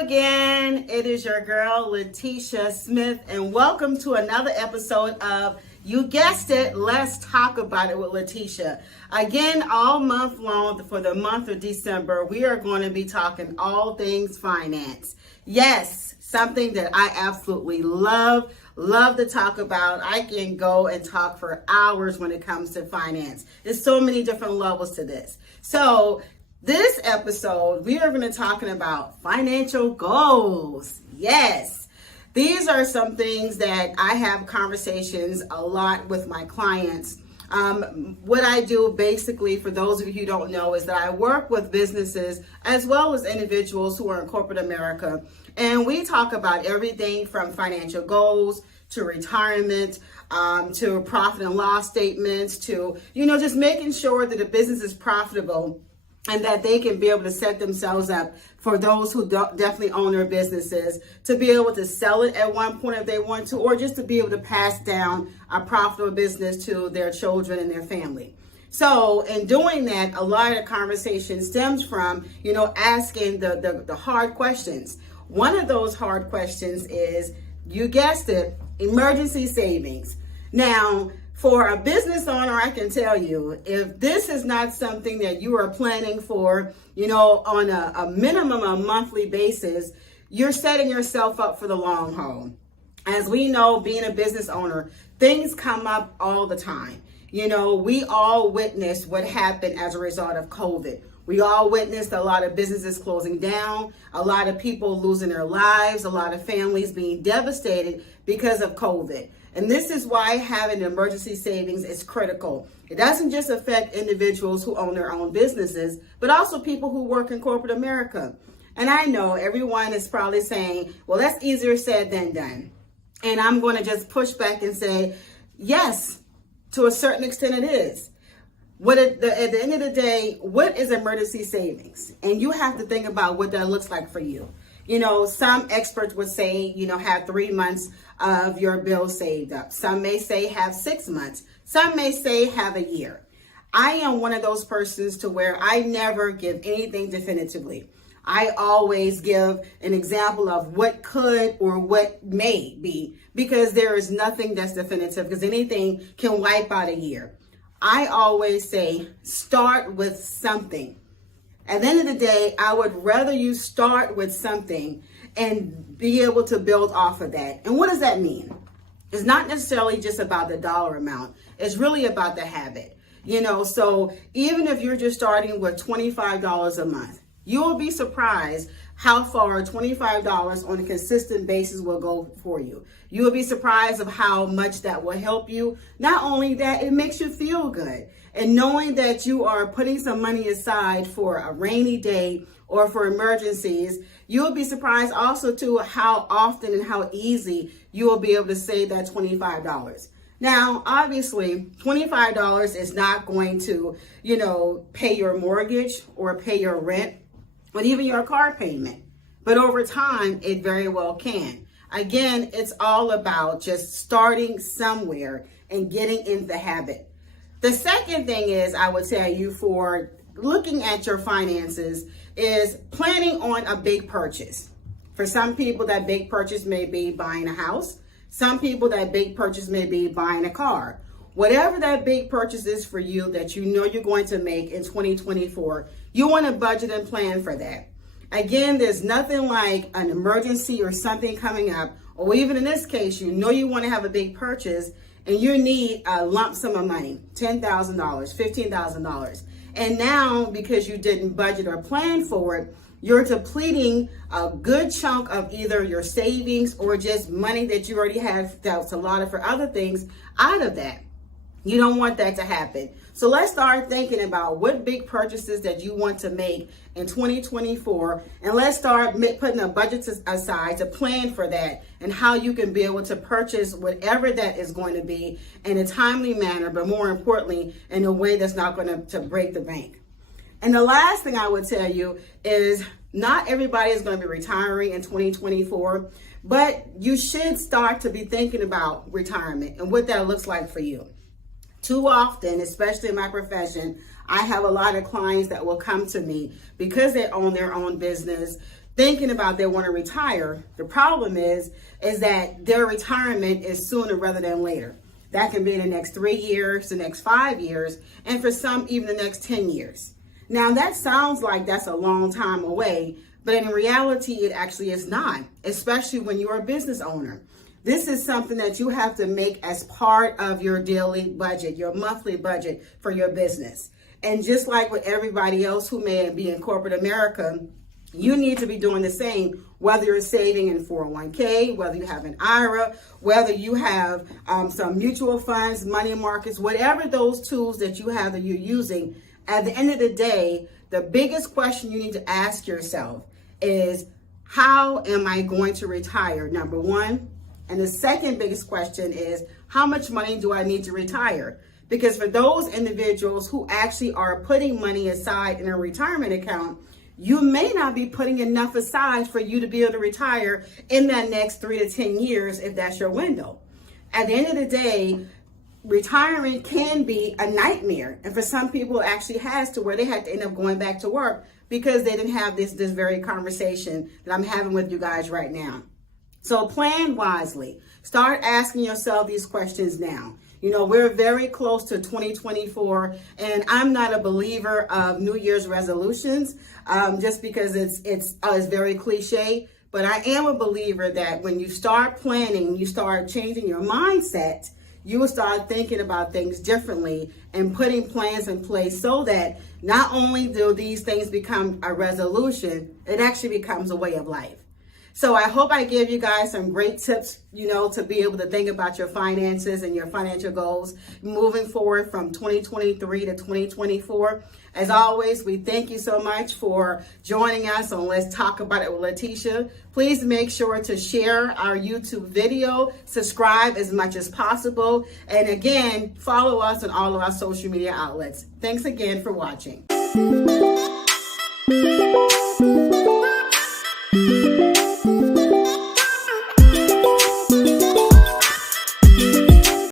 again. It is your girl, Letitia Smith, and welcome to another episode of, you guessed it, Let's Talk About It with Letitia. Again, all month long for the month of December, we are going to be talking all things finance. Yes, something that I absolutely love to talk about. I can go and talk for hours when it comes to finance. There's so many different levels to this. So this episode, we are going to be talking about financial goals. Yes, these are some things that I have conversations a lot with my clients. What I do basically, for those of you who don't know, is that I work with businesses as well as individuals who are in corporate America. And we talk about everything from financial goals to retirement, to profit and loss statements, to, just making sure that the business is profitable and that they can be able to set themselves up for those who definitely own their businesses to be able to sell it at one point if they want to, or just to be able to pass down a profitable business to their children and their family. So in doing that, a lot of the conversation stems from, asking the hard questions. One of those hard questions is, you guessed it, emergency savings. Now, for a business owner, I can tell you, if this is not something that you are planning for, on a minimum, a monthly basis, you're setting yourself up for the long haul. As we know, being a business owner, things come up all the time. We all witnessed what happened as a result of COVID. We all witnessed a lot of businesses closing down, a lot of people losing their lives, a lot of families being devastated because of COVID. And this is why having emergency savings is critical. It doesn't just affect individuals who own their own businesses, but also people who work in corporate America. And I know everyone is probably saying, well, that's easier said than done. And I'm going to just push back and say, yes, to a certain extent it is. At the end of the day, what is emergency savings? And you have to think about what that looks like for you. Some experts would say, have 3 months of your bill saved up. Some may say have 6 months. Some may say have a year. I am one of those persons to where I never give anything definitively. I always give an example of what could or what may be, because there is nothing that's definitive, because anything can wipe out a year. I always say, start with something. At the end of the day, I would rather you start with something and be able to build off of that. And what does that mean? It's not necessarily just about the dollar amount. It's really about the habit. So even if you're just starting with $25 a month, you will be surprised how far $25 on a consistent basis will go for you. You will be surprised of how much that will help you. Not only that, it makes you feel good. And knowing that you are putting some money aside for a rainy day or for emergencies, you will be surprised also to how often and how easy you will be able to save that $25. Now, obviously, $25 is not going to, pay your mortgage or pay your rent, but even your car payment. But over time, it very well can. Again, it's all about just starting somewhere and getting in the habit. The second thing is, I would tell you, for looking at your finances, is planning on a big purchase. For some people, that big purchase may be buying a house. Some people, that big purchase may be buying a car. Whatever that big purchase is for you that you're going to make in 2024, you want to budget and plan for that. Again, there's nothing like an emergency or something coming up, or even in this case, you want to have a big purchase and you need a lump sum of money, $10,000, $15,000. And now, because you didn't budget or plan for it, you're depleting a good chunk of either your savings or just money that you already have that's allotted for other things out of that. You don't want that to happen. So let's start thinking about what big purchases that you want to make in 2024. And let's start putting a budget aside to plan for that and how you can be able to purchase whatever that is going to be in a timely manner, but more importantly, in a way that's not going to break the bank. And the last thing I would tell you is, not everybody is going to be retiring in 2024, but you should start to be thinking about retirement and what that looks like for you. Too often, especially in my profession, I have a lot of clients that will come to me because they own their own business thinking about they want to retire. The problem is that their retirement is sooner rather than later. That can be in the next 3 years, the next 5 years, and for some, even the next 10 years. Now, that sounds like that's a long time away, but in reality, it actually is not, especially when you're a business owner. This is something that you have to make as part of your daily budget, your monthly budget for your business. And just like with everybody else who may be in corporate America, you need to be doing the same, whether you're saving in 401k, whether you have an IRA, whether you have some mutual funds, money markets, whatever those tools that you have that you're using. At the end of the day, the biggest question you need to ask yourself is, how am I going to retire? Number one. And the second biggest question is, how much money do I need to retire? Because for those individuals who actually are putting money aside in a retirement account, you may not be putting enough aside for you to be able to retire in that next 3 to 10 years if that's your window. At the end of the day, retiring can be a nightmare. And for some people, it actually has to where they had to end up going back to work because they didn't have this very conversation that I'm having with you guys right now. So plan wisely. Start asking yourself these questions now. You know, we're very close to 2024, and I'm not a believer of New Year's resolutions just because it's very cliche. But I am a believer that when you start planning, you start changing your mindset, you will start thinking about things differently and putting plans in place so that not only do these things become a resolution, it actually becomes a way of life. So I hope I gave you guys some great tips, you know, to be able to think about your finances and your financial goals moving forward from 2023 to 2024. As always, we thank you so much for joining us on Let's Talk About It with Letitia. Please make sure to share our YouTube video, subscribe as much as possible, and again, follow us on all of our social media outlets. Thanks again for watching.